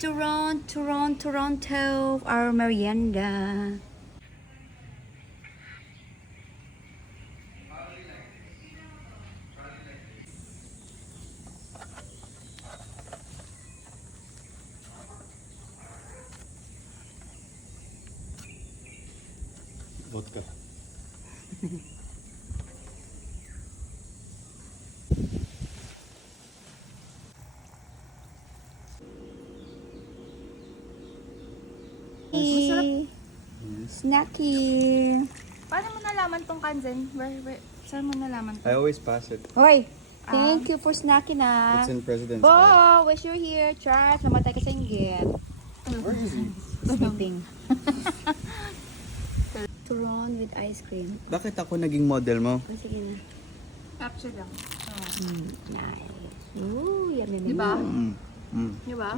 Toronto, our merienda. Vodka. Masarap. Snacky. Paano mo nalaman tong kanzen? Saan mo nalaman to? I always pass it. Hoy, thank you for snacking na. It's in President's Bo, Hall. wish you're here. Charles, namatay ka sa inggit. Where is he? Sleeping. Turon with ice cream. Bakit ako naging model mo? Oh, sige na. Capture lang. Nice. Ooh, yummy. Diba? Mm. Mm. Diba?